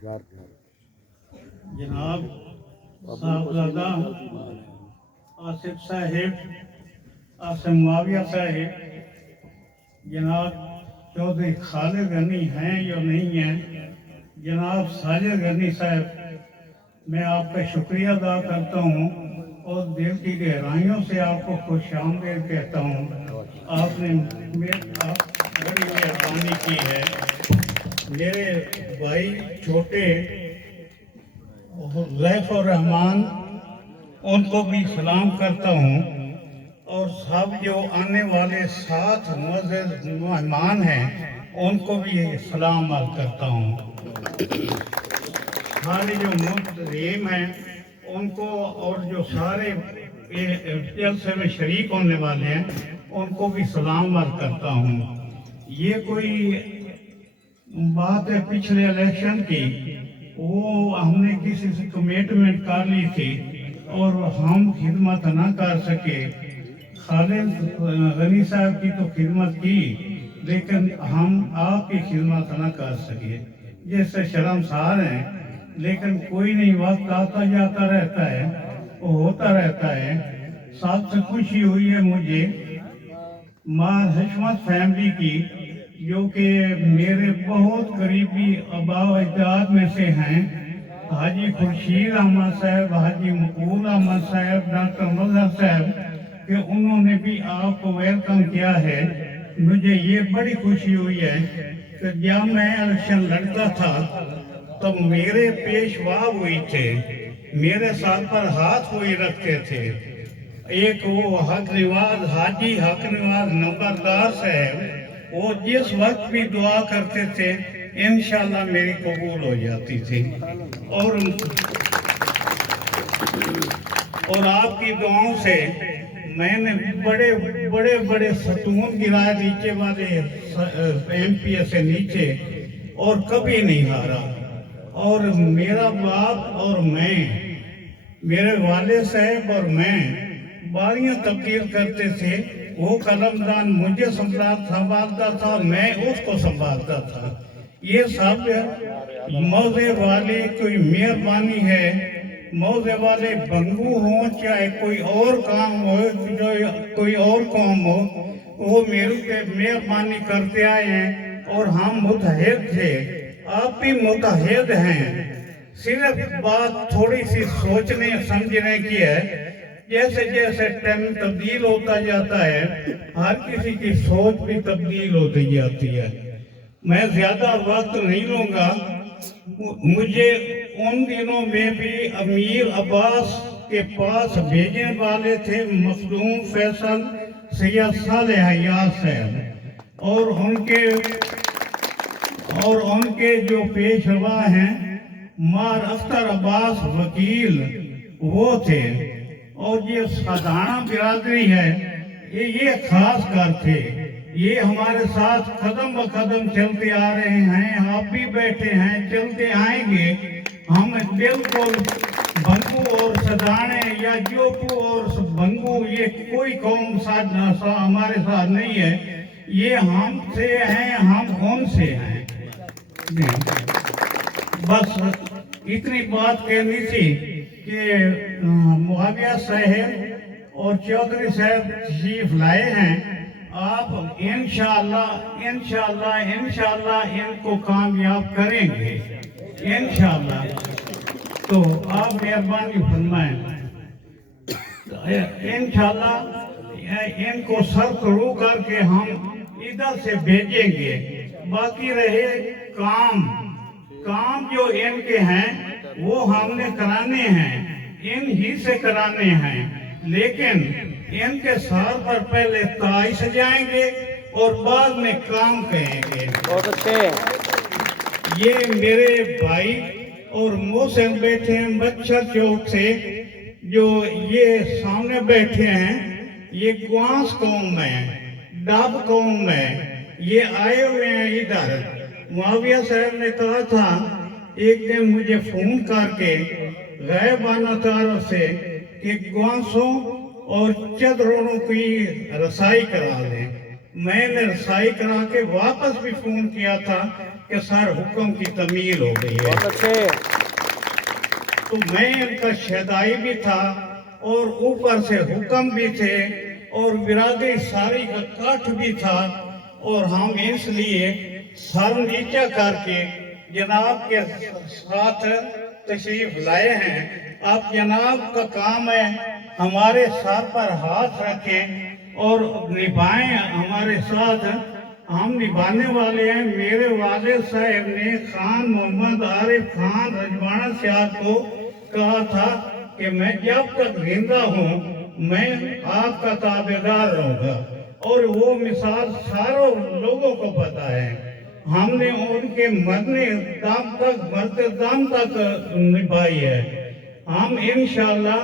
जनाब साहबजादा आसिफ साहिब, आसिफ मुआविया साहिब, जनाब चौधरी खालिद गनी हैं या नहीं हैं, जनाब साजिद गनी साहब, मैं आपका शुक्रिया अदा करता हूँ और दिल की गहराइयों से आपको खुश आमदीद कहता हूँ। आपने बड़ी मेहरबानी की है। मेरे भाई छोटे ज़ैफ़ुर रहमान, उनको भी सलाम करता हूँ और सब जो आने वाले 7 मुअज़्ज़िज़ मेहमान हैं उनको भी सलाम अर्ज़ करता हूँ। सारे जो मुंतज़िम हैं उनको और जो सारे जलसे में शरीक होने वाले हैं उनको भी सलाम अर्ज़ करता हूँ। ये कोई बात है पिछले इलेक्शन की, वो हमने किसी से कमिटमेंट कर ली थी और हम खिदमत ना कर सके। खालिद गनी साहब की तो खिदमत की, लेकिन हम आपकी खिदमत ना कर सके, जिससे शर्मसार हैं। लेकिन कोई नहीं, वक्त आता जाता रहता है, वो होता रहता है। सबसे खुशी हुई है मुझे माँ हशमत फैमिली की, जो कि मेरे बहुत करीबी आबा अजदाद में से हैं। हाजी खुर्शीद अहमद साहब, हाजी मकबूल अहमद साहब, डॉक्टर मजहर साहब, कि उन्होंने भी आपको वेलकम किया है। मुझे ये बड़ी खुशी हुई है कि जब मैं इलेक्शन लड़ता था तब मेरे पेशवा हुई थे, मेरे साथ पर हाथ हुए रखते थे। एक वो हक नवाज, हाजी हक नवाज नंबरदार साहब, वो जिस वक्त भी दुआ करते थे इंशाल्लाह मेरी कबूल हो जाती थी। और आपकी दुआओं से मैंने बड़े सतून गिराए नीचे वाले एमपीए से नीचे, और कभी नहीं हारा। और मेरा बाप और मैं, मेरे वाले साहब और मैं बारियां तब्दील करते थे। वो कलमदान मुझे संभालता था, मैं उसको संभालता था। ये सब मौजे वाले कोई मेहरबानी है। मौजे वाले बंगू हों चाहे कोई और काम हो, कोई और काम हो, वो मेरे पे मेहरबानी करते आए हैं और हम मुतहद थे। आप भी मुतहद हैं। सिर्फ बात थोड़ी सी सोचने समझने की है। जैसे जैसे टाइम तब्दील होता जाता है, हर किसी की सोच भी तब्दील होती जाती है। मैं ज्यादा वक्त नहीं लूंगा। मुझे उन दिनों में भी अमीर अब्बास के पास भेजने वाले थे मखदूम फैसल सैयद सालेह हयात साहब, और उनके जो पेशवा हैं मार अख्तर अब्बास वकील, वो थे। और ये साधारण बिरादरी है, ये खास कर थे। ये हमारे साथ कदम ब कदम चलते आ रहे हैं। आप भी बैठे हैं, चलते आएंगे। हम बिल्कुल बंगू और सदाने या जोपू और बंगू, ये कोई कौम हमारे साथ नहीं है। ये हमसे हैं, हम उनसे हैं। बस इतनी बात कहनी थी कि मुआविया साहब और चौधरी साहब तशरीफ लाए हैं। आप इंशाअल्लाह इनको कामयाब करेंगे इंशाअल्लाह। तो आप मेहरबानी फरमाएं, इंशाअल्लाह इनको सरकरू करके हम इधर से भेजेंगे। बाकी रहे काम जो इनके हैं वो हमने कराने हैं, इन ही से कराने हैं। लेकिन इनके सर पर पहले ताज सजाएंगे और बाद में काम करेंगे। बहुत अच्छे। ये मेरे भाई और मुझसे बैठे हैं मच्छर चौक से, जो ये सामने बैठे हैं, ये ग्वांस कौम है, डब कौम है। ये आए हुए हैं इधर। मुआविया साहब ने कहा था एक दिन मुझे फोन करके गायबाना तारों से कि ग्वांसों और चदरों की रसाई करा दें। मैंने रसाई करा के वापस भी फोन किया था کہ سر حکم کی تمیل ہو گئی ہے. بہت اچھے. تو میں ان کا شہدائی بھی تھا اور اوپر سے حکم بھی تھے اور برادری ساری کا کاٹ بھی تھا، اور ہم اس لیے سر نیچا کر کے جناب کے ساتھ تشریف لائے ہیں. آپ جناب کا کام ہے ہمارے سر پر ہاتھ رکھیں اور نبھائیں ہمارے ساتھ. ہم نبھانے والے ہیں. میرے والد صاحب نے خان محمد عارف خان رجواڑہ صاحب کو کہا تھا کہ میں جب تک زندہ ہوں میں آپ کا تابعدار رہوں گا، اور وہ مثال ساروں لوگوں کو پتا ہے. ہم نے ان کے مرنے دم تک نبھائی ہے. ہم انشاءاللہ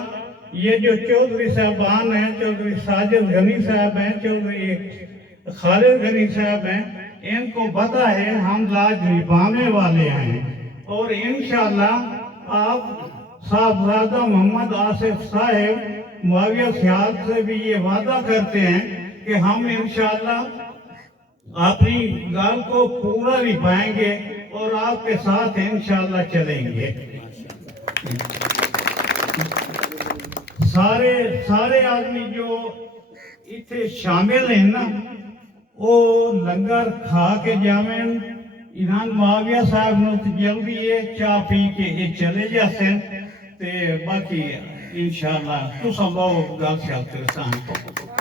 یہ جو چودھری صاحبان ہیں، چودھری ساجد غنی صاحب ہیں، چودھری خالد غنی صاحب ہیں، ان کو پتا ہے ہم لاج نبھانے والے ہیں. اور انشاءاللہ آپ صاحبزادہ محمد آصف صاحب معاویہ صاحب سے بھی یہ وعدہ کرتے ہیں کہ ہم انشاءاللہ اپنی گال کو پورا نبھائیں گے اور آپ کے ساتھ انشاءاللہ چلیں گے. سارے آدمی جو اتنے شامل ہیں نا وہ لنگر کھا کے جاویں. انہاں معاویہ صاحب نو جلدی یہ چاہ پی کے یہ چلے جاتے تے باقی انشاءاللہ تو سب لوگ گل شیل کرسان.